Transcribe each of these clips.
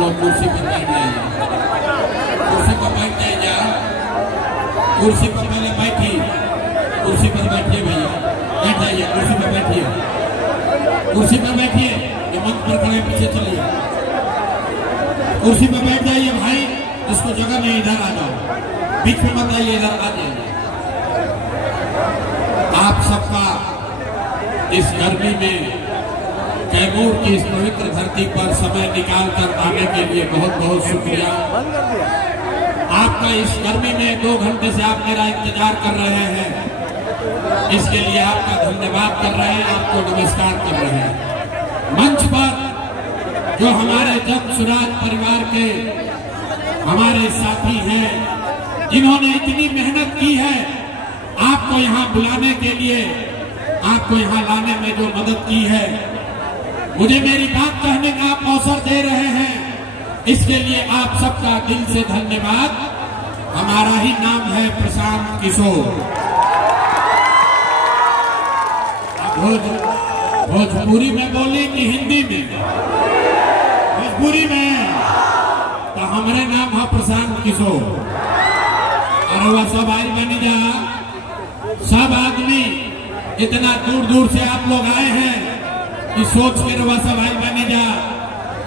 लोग कुर्सी पर बैठ जाइए, कुर्सी पर बैठ जाइए, कुर्सी पर पहले बैठी, कुर्सी पर बैठिए भैया, बैठ जाइए, कुर्सी पर बैठिए, कुर्सी पर बैठिए, ये मंच पर खड़े पीछे चलिए, कुर्सी पर बैठ जाइए भाई, जिसको जगह नहीं इधर आ जाओ, बीच में मत आइए, इधर आ जाइए। आप सबका इस गर्मी में कैमूर की इस पवित्र धरती पर समय निकाल कर आने के लिए बहुत बहुत शुक्रिया। आपका इस गर्मी में 2 घंटे से आप मेरा इंतजार कर रहे हैं, इसके लिए आपका धन्यवाद कर रहे हैं, आपको नमस्कार कर रहे हैं। मंच पर जो हमारे जन सुराज परिवार के हमारे साथी हैं, जिन्होंने इतनी मेहनत की है आपको यहाँ बुलाने के लिए, आपको यहाँ लाने में जो मदद की है, मुझे मेरी बात कहने का आप अवसर दे रहे हैं, इसके लिए आप सबका दिल से धन्यवाद। हमारा ही नाम है प्रशांत किशोर। भोजपुरी में बोली कि हिंदी में? भोजपुरी में। तो हमारे नाम है प्रशांत किशोर। और वह सब आई बनी जा, सब आदमी इतना दूर दूर से आप लोग आए हैं कि सोच के रवा सब आई बनी जा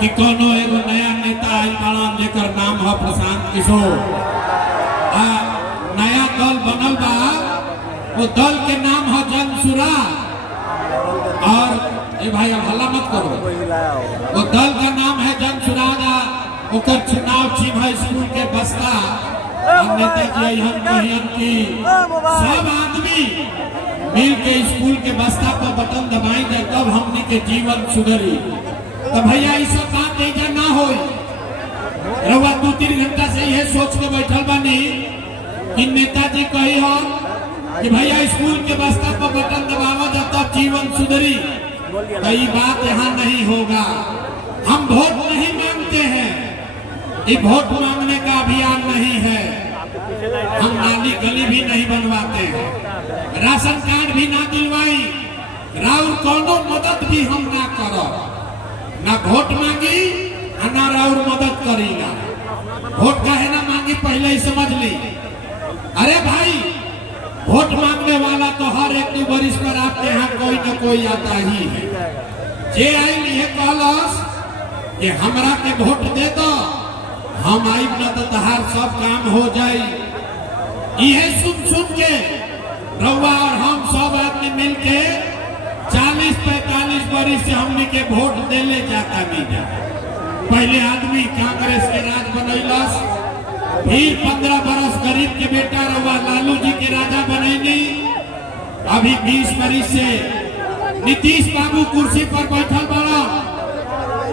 कि कोनो एगो नया नेता आई बाड़न जेकर नाम है प्रशांत किशोर। नया दल बनल बा, वो दल के नाम है जन सुराज। और ये भाई अब हल्ला मत करो, वो दल का नाम है जन सुराज। ओकर चुनाव चिन्ह है स्कूल के बस्ता। नेताजी हम की सब आदमी मिल के स्कूल के बस्ता पर बटन दबाई दे, तब हमनी के जीवन सुधरी। तो भैया ये सब बात ऐसा ना हो, रउआ 2-3 घंटा से यह सोच के बैठल बानी कि नेताजी कही हो कि भैया स्कूल के बस्ता पर बटन दबावा जा तब जीवन सुधरी। तो ये बात यहाँ नहीं होगा। हम वोट नहीं मांगते हैं, ये वोट मांगने का अभियान नहीं है। हम नाली गली भी नहीं बनवाते हैं, राशन कार्ड भी ना दिलवाई, राउर कोनो मदद भी हम ना करो, ना वोट मांगी ना राउर मदद करेगा। वोट काहे ना मांगी पहले ही समझ ली। अरे भाई, वोट मांगने वाला तो हर 1-2 वर्ष पर आपके यहाँ कोई न कोई आता ही है। जे आई ये कहलस कि हमरा के वोट दे दो, हम आई न तो तहार सब काम हो जाई। यह सुन के रउआ और हम सब आदमी मिलके 40-45 वर्ष से हमने के वोट देले जाता नहीं जा। पहले आदमी कांग्रेस के राज बनैलस, फिर 15 बरस गरीब के बेटा रउआ लालू जी के राजा बनैनी। अभी 20 वर्ष से नीतीश बाबू कुर्सी पर बैठल बड़ा।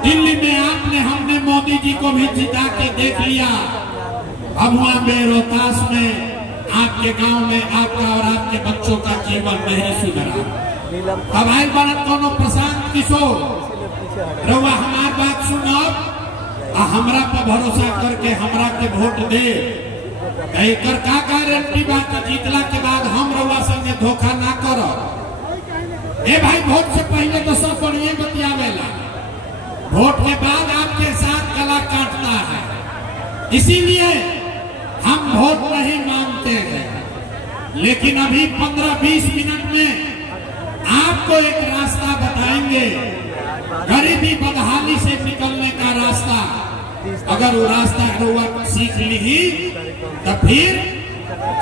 दिल्ली में आपने हमने मोदी जी को भी जिता के देख लिया। अबुआ में, रोहतास में, आपके गांव में आपका और आपके बच्चों का जीवन नहीं सुधरा। अब आए बनत कोनो प्रशांत किशोर, रउआ हमार बात सुनब, हमरा पर भरोसा करके हमरा के वोट दे। एकर का गारंटी बात जीतला के बाद हम रउआ संगे धोखा ना करो। ए भाई, वोट से पहले तो सब बढ़िया बतियावेला, वोट के बाद आपके साथ गला काटता है। इसीलिए हम वोट नहीं मांगते हैं, लेकिन अभी 15-20 मिनट में आपको एक रास्ता बताएंगे, गरीबी बदहाली से निकलने का रास्ता। अगर वो रास्ता रउआ सीख ली तो फिर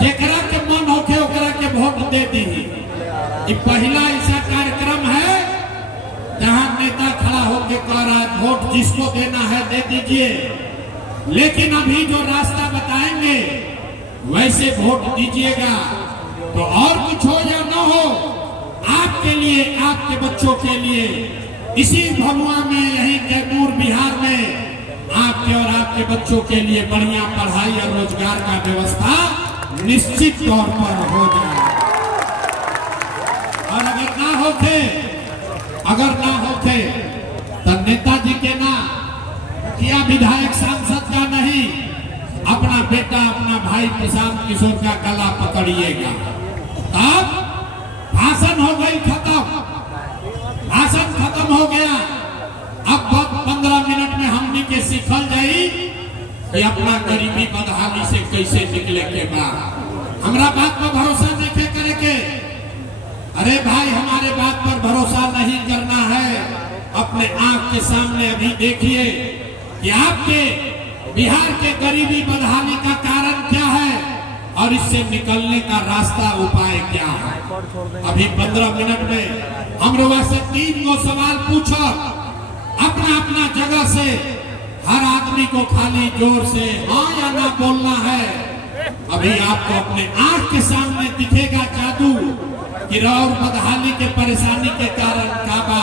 जेकरा के मन होके ओकरा के वोट दे दी। ये पहला ऐसा कार्यक्रम है जहां नेता खड़ा होके कह रहा है वोट जिसको देना है दे दीजिए, लेकिन अभी जो रास्ता बताएंगे वैसे वोट दीजिएगा। तो और कुछ हो या ना हो, आपके लिए, आपके बच्चों के लिए, इसी भभुआ में, यही कैमूर बिहार में आपके और आपके बच्चों के लिए बढ़िया पढ़ाई और रोजगार का व्यवस्था निश्चित तौर पर हो जाए। और अगर ना होते तो नेताजी के ना मुखिया, विधायक, सांसद का नहीं, अपना बेटा, अपना भाई प्रशांत किशोर का गला पकड़िएगा। तब भाषण हो गई खत्म, भाषण खत्म हो गया। अब 15 मिनट में हमने के सीखल जाई कि अपना गरीबी बदहाली से कैसे निकले के बाद। हमरा बात पर भरोसा नहीं करे के। अरे भाई हमारे बात पर भरोसा नहीं करना है। अपने आंख के सामने अभी देखिए कि आपके बिहार के गरीबी बदहाली का कारण क्या है और इससे निकलने का रास्ता उपाय क्या है। अभी 15 मिनट में हम लोग से 3 गो सवाल पूछो अपना अपना जगह से। हर आदमी को खाली जोर से हाँ या ना बोलना है। अभी आपको अपने आंख के सामने दिखेगा जादू कि और बदहाली के परेशानी के कारण का बा,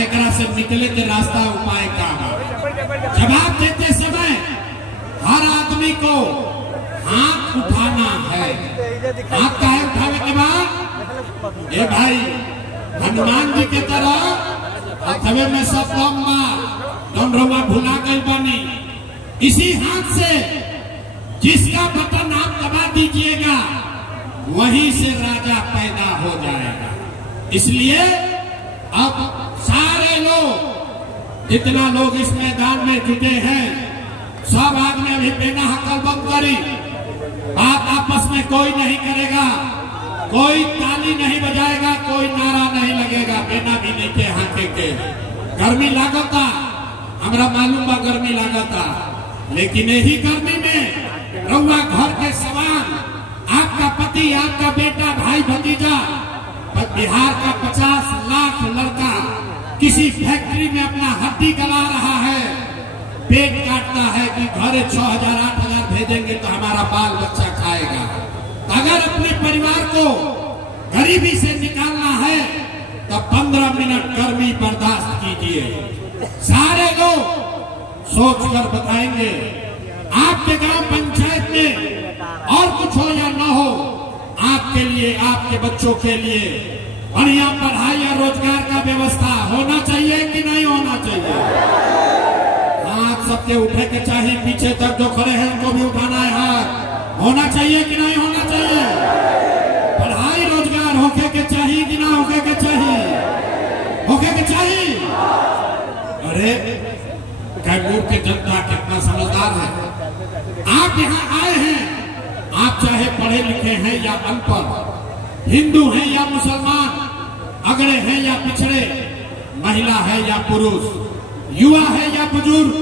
एकरा से निकले के रास्ता उपाय का बा। जवाब देते समय हर आदमी को हाथ उठाना है। हाथ का उठाने के बाद ए भाई हनुमान जी के तरह अथवे में सब डोंडरवा भुला गई बनी। इसी हाथ से जिसका बटन आप दबा दीजिएगा वहीं से राजा पैदा हो जाएगा। इसलिए अब सारे लोग जितना लोग इस मैदान में जुटे हैं सब आदमी अभी बिना हकल बंद करी। बात आपस में कोई नहीं करेगा, कोई ताली नहीं बजाएगा, कोई नारा नहीं लगेगा, बिना भी नहीं के हाथे के। गर्मी लागता हमरा मालूम बा, गर्मी लागता, लेकिन यही गर्मी में रउआ घर के सवाल आपका पति, आपका बेटा, भाई भतीजा, बिहार का 50 लाख लड़का किसी फैक्ट्री में अपना हड्डी गला रहा है, पेट काटता है कि घरे 6000 8000 भेजेंगे तो हमारा बाल बच्चा खाएगा। अगर अपने परिवार को गरीबी से निकालना है तो 15 मिनट गर्मी बर्दाश्त कीजिए। सारे लोग सोचकर बताएंगे आपके ग्राम पंचायत में और कुछ हो या न हो, आपके लिए, आपके बच्चों के लिए बढ़िया पढ़ाई या रोजगार का व्यवस्था होना चाहिए कि नहीं होना चाहिए। हाथ सबके उठे के चाहिए, पीछे तक जो खड़े हैं उनको भी उठाना है हाथ। होना चाहिए कि नहीं होना चाहिए। पढ़ाई रोजगार होके के चाहिए कि ना होके के चाहिए, होके के चाहिए। अरे कैमूर के जनता कितना समझदार है। आप यहाँ आए हैं, आप चाहे पढ़े लिखे हैं या अनपढ़, हिंदू हैं या मुसलमान, अगड़े हैं या पिछड़े, महिला है या पुरुष, युवा है या बुजुर्ग,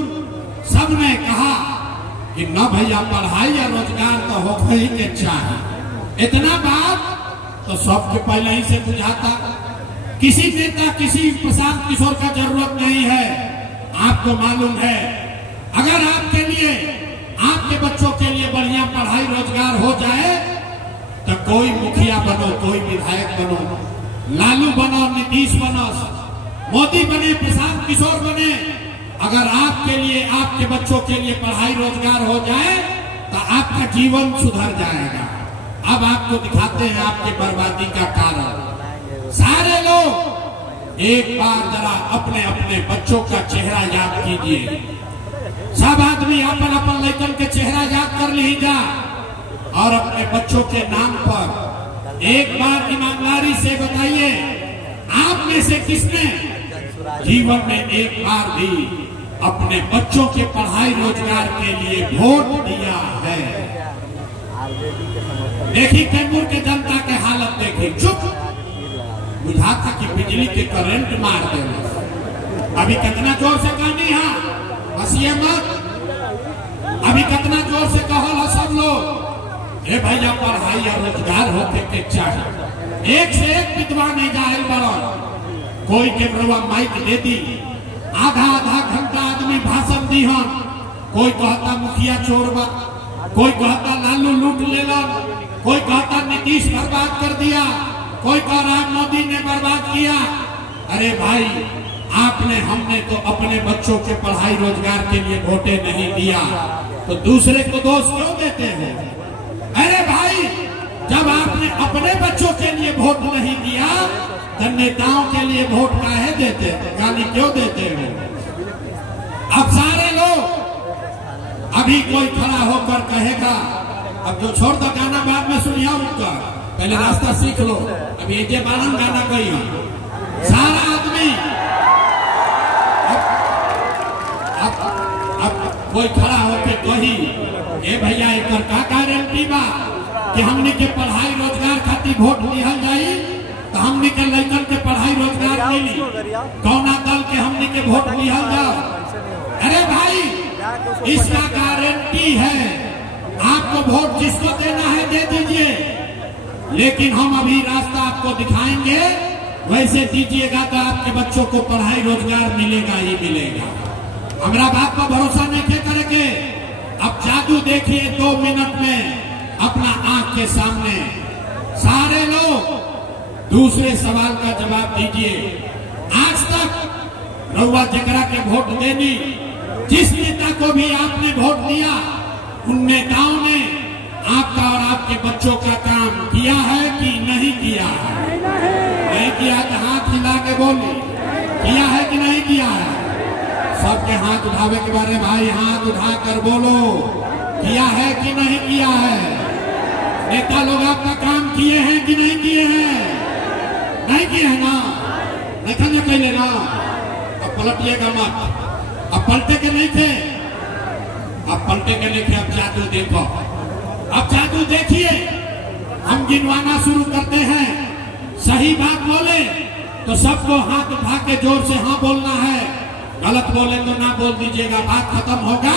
सबने कहा कि न भैया पढ़ाई या रोजगार तो हो ही के चाहिए। इतना बात तो सबके पहले ही से बुझाता। किसी नेता, किसी प्रशांत किशोर का जरूरत नहीं है। आपको मालूम है अगर आपके लिए, आपके बच्चों के लिए बढ़िया पढ़ाई रोजगार हो जाए तो कोई मुखिया बनो, कोई विधायक बनो, लालू बनो, नीतीश बनो, मोदी बने, प्रशांत किशोर बने, अगर आपके लिए, आपके बच्चों के लिए पढ़ाई रोजगार हो जाए तो आपका जीवन सुधर जाएगा। अब आपको दिखाते हैं आपके बर्बादी का कारण। सारे लोग एक बार जरा अपने अपने बच्चों का चेहरा याद कीजिए। सब आदमी अपन अपन लड़कन के चेहरा याद कर लीजिए और अपने बच्चों के नाम पर एक बार ईमानदारी से बताइए, आप में से किसने जीवन में एक बार भी अपने बच्चों के पढ़ाई रोजगार के लिए वोट दिया है? देखिए कैमूर के जनता के हालत देखिए, चुप बुझा था कि बिजली के करंट मार देना। अभी कितना जोर से कहनी है, हंसिए मत। अभी कितना जोर से कहो सब लोग, ए भैया पढ़ाई या रोजगार होके के चाहिए। एक से एक विद्वान है जाहिल बड़ा, कोई कैमरा माइक दे दी, आधा आधा घंटा आदमी भाषण दी हम। कोई कहता मुखिया चोर बा, कोई कहता लालू लूट लेला, कोई कहता नीतीश बर्बाद कर दिया, कोई कह रहा मोदी ने बर्बाद किया। अरे भाई आपने, हमने तो अपने बच्चों के पढ़ाई रोजगार के लिए वोटे नहीं दिया तो दूसरे को दोष क्यों देते हैं? अरे भाई जब आपने अपने बच्चों के लिए वोट नहीं दिया तो नेताओं के लिए वोट काहे देते, गाली क्यों देते हो? अब सारे लोग, अभी कोई खड़ा होकर कहेगा, अब जो छोड़ दो गाना बाद में सुनिया उनका, पहले रास्ता सीख लो। अभी ये बालन गाना गई सारा आदमी कोई खड़ा होके कही ए भैया एक का गारंटी बा कि हमने के पढ़ाई रोजगार खातिर वोट दिहल जाई तो हमने के लड़कन के पढ़ाई रोजगार मिली कौना दल के हमने के वोट दिहल जाओ। अरे भाई इसका गारंटी है, आपको वोट जिसको देना है दे दीजिए, लेकिन हम अभी रास्ता आपको दिखाएंगे, वैसे दीजिएगा तो आपके बच्चों को पढ़ाई रोजगार मिलेगा ही मिलेगा। हमारा बात पर भरोसा नहीं करेंगे। अब जादू देखिए 2 मिनट में अपना आंख के सामने। सारे लोग दूसरे सवाल का जवाब दीजिए। आज तक रउआ जकरा के वोट देनी, जिस नेता को भी आपने वोट दिया, उन नेताओं ने आपका और आपके बच्चों का काम किया है कि नहीं किया है? नहीं किया तो हाथ हिला के बोली, किया है कि नहीं किया है? सबके हाथ उठावे के बारे भाई हाथ उठाकर बोलो, किया है कि नहीं किया है? नेता लोग आपका काम किए हैं कि नहीं किए हैं? नहीं किए हैं ना, नहीं कहले ना। अब पलटिएगा मत, अब पलटे के नहीं थे, अब पलटे के नहीं थे। अब जादू देखो, अब जादू देखिए। हम गिनवाना शुरू करते हैं, सही बात बोले तो सबको हाथ उठा के जोर से हाँ बोलना है, गलत बोले तो ना बोल दीजिएगा। बात खत्म होगा,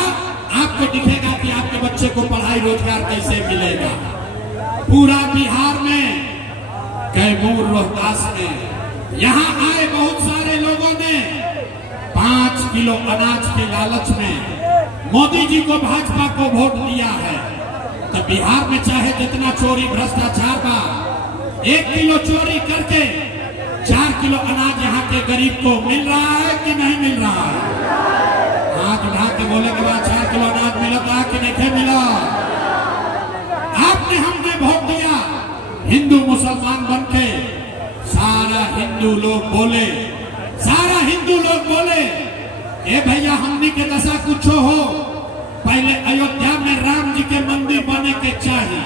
आपको दिखेगा कि आपके बच्चे को पढ़ाई रोजगार कैसे मिलेगा। पूरा बिहार में, कैमूर रोहतास में यहाँ आए बहुत सारे लोगों ने 5 किलो अनाज के लालच में मोदी जी को, भाजपा को वोट दिया है। तो बिहार में चाहे जितना चोरी भ्रष्टाचार बा, 1 किलो चोरी करके 4 किलो अनाज यहाँ के गरीब को मिल रहा है कि नहीं मिल रहा है? हाथ उठा के बोले के बाद 4 किलो अनाज मिलता कि नहीं मिला? आपने हमने वोट दिया, हिंदू मुसलमान बनके सारा हिंदू लोग बोले, सारा हिंदू लोग बोले ए भैया हमने के दशा कुछ हो, पहले अयोध्या में राम जी के मंदिर बने के चाहिए।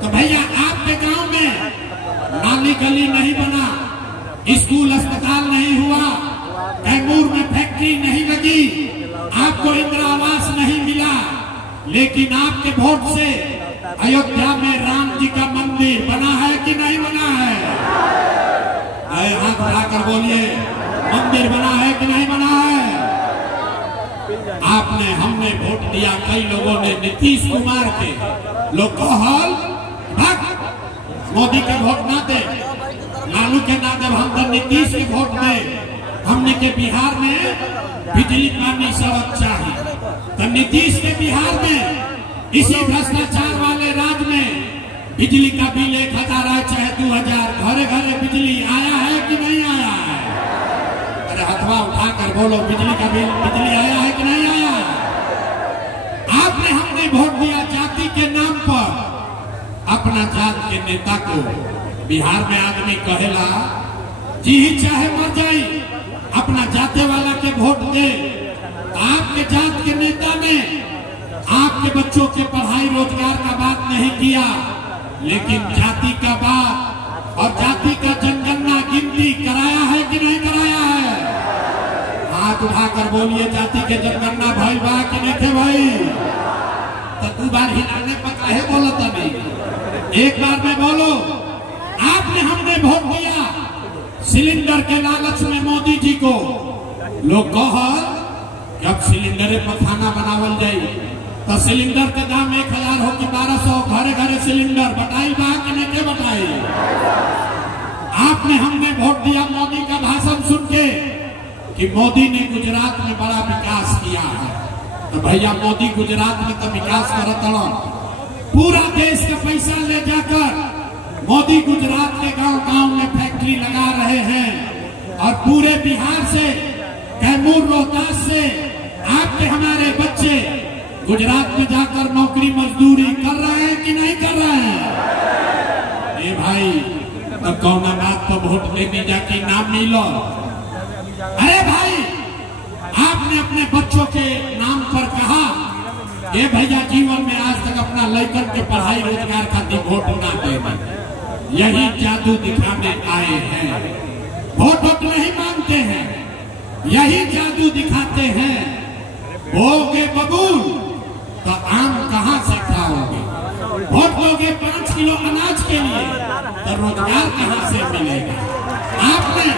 तो भैया आपके गांव में नाली गली नहीं बना, स्कूल अस्पताल नहीं हुआ, कैमूर में फैक्ट्री नहीं लगी, आपको इंदिरा आवास नहीं मिला, लेकिन आपके वोट से अयोध्या में राम जी का मंदिर बना है कि नहीं बना है? हाथ उठाकर बोलिए, मंदिर बना है कि नहीं बना है? आपने हमने वोट दिया, कई लोगों ने नीतीश कुमार के लोग कहल मोदी के वोट ना दे, लालू के ना दे, हम तो नीतीश के वोट दे। हमने के बिहार में बिजली पानी सड़क चाहिए, तो नीतीश के बिहार में इसी भ्रष्टाचार वाले राज्य में बिजली का बिल 1000 आए चाहे 2000, घरे घरे बिजली आया है कि नहीं आया है? अरे हथवा उठाकर बोलो, बिजली का बिल, बिजली आया है कि नहीं आया है? आपने हमने वोट दिया जाति के नाम पर, अपना जात के नेता को। बिहार में आदमी कहेला जी चाहे मर जाए, अपना जाते वाला के वोट दे। आपके जात के नेता ने आपके बच्चों के पढ़ाई रोजगार का बात नहीं किया, लेकिन जाति का बात और जाति का जनगणना गिनती कराया है कि नहीं कराया है? हाथ उठाकर बोलिए, जाति के जनगणना भाई बा कि नहीं थे भाई? तो 2 बार हिलाने पर काहे बोलत नहीं? एक बार में बोलो। आपने हमने वोट दिया सिलेंडर के लालच में मोदी जी को। लोग कहल जब सिलेंडर पर खाना बनावल जाये तो सिलेंडर के दाम 1000 हो कि 1200, घरे घरे सिलेंडर बटाई बा कि नहीं बटाई? आपने हमने वोट दिया मोदी का भाषण सुन के कि मोदी ने गुजरात में बड़ा विकास किया है। तो भैया मोदी गुजरात में तो विकास करत रहा, पूरा देश का पैसा ले जाकर मोदी गुजरात के गांव-गांव में फैक्ट्री लगा रहे हैं, और पूरे बिहार से, कैमूर रोहतास से आपके हमारे बच्चे गुजरात में जाकर नौकरी मजदूरी कर रहे हैं कि नहीं कर रहे हैं? ए भाई, तो कौन बात तो वोट देने जाके नाम मिलो। अरे भाई, आपने अपने बच्चों के नाम पर कहा ये भैया जीवन में आज तक अपना लड़कन के पढ़ाई रोजगार खातिर वोट ना देना, यही जादू दिखाने आए हैं। वोट नहीं मांगते हैं, यही जादू दिखाते हैं। होगे बबूल तो आम कहां से खाओगे? वोट लोगे 5 किलो अनाज के लिए तो रोजगार कहां से मिलेगा? आपने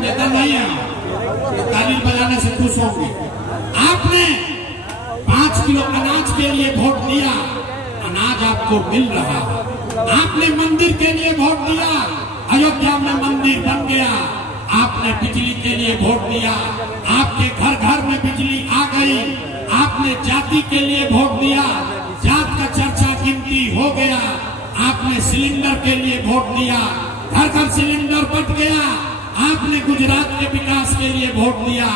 नेता नहीं है, ताली बजाने से खुश होंगे। आपने 5 किलो अनाज के लिए वोट दिया, अनाज आपको मिल रहा है। आपने मंदिर के लिए वोट दिया, अयोध्या में मंदिर बन गया। आपने बिजली के लिए वोट दिया, आपके घर घर में बिजली आ गई। आपने जाति के लिए वोट दिया, जात का चर्चा गिनती हो गया। आपने सिलेंडर के लिए वोट दिया, घर घर सिलेंडर बट गया। आपने गुजरात के विकास के लिए वोट दिया,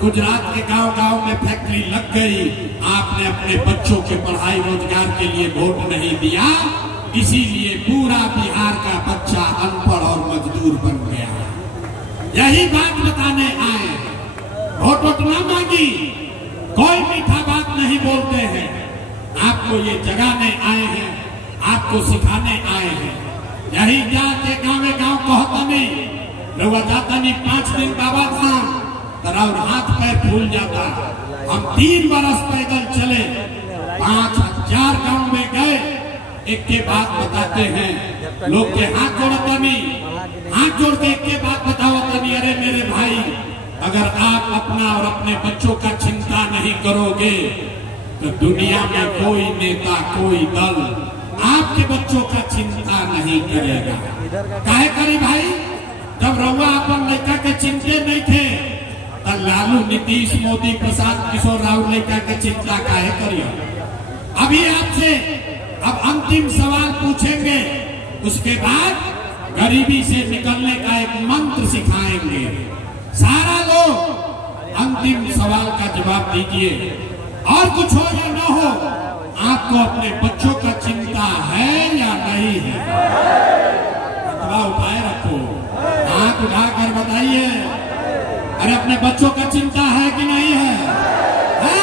गुजरात के गांव गांव में फैक्ट्री लग गई। आपने अपने बच्चों के पढ़ाई रोजगार के लिए वोट नहीं दिया, इसीलिए पूरा बिहार का बच्चा अनपढ़ और मजदूर बन गया। यही बात बताने आए, वोट न मांगी, कोई मीठा बात नहीं बोलते हैं। आपको ये जगाने आए हैं, आपको सिखाने आए हैं। यही जाके गाँव गाँव कहतनी रउआ जातनी 5 दिन बाबा धाम, और हाथ पैर फूल जाता। हम 3 बरस पैदल चले, 5000 गांव में गए। एक के बात बताते हैं, लोग के हाथ जोड़तनी, हाथ जोड़ के एक के बात बतावतनी, अरे मेरे भाई, अगर आप अपना और अपने बच्चों का चिंता नहीं करोगे तो दुनिया में कोई नेता, कोई दल आपके बच्चों का चिंता नहीं करेगा। काहे करे भाई? जब रउआ अपन लड़का के चिंते नहीं थे, लालू, नीतीश, मोदी, प्रसाद, किशोर राहुल लड़का के चिंता काहे करिए? अभी आपसे अब अंतिम सवाल पूछेंगे, उसके बाद गरीबी से निकलने का एक मंत्र सिखाएंगे। सारा लोग अंतिम सवाल का जवाब दीजिए, और कुछ हो या न हो, आपको अपने बच्चों का चिंता है या नहीं है? उठाए रखो, हाथ उठाकर बताइए, अरे अपने बच्चों का चिंता है कि नहीं है? है?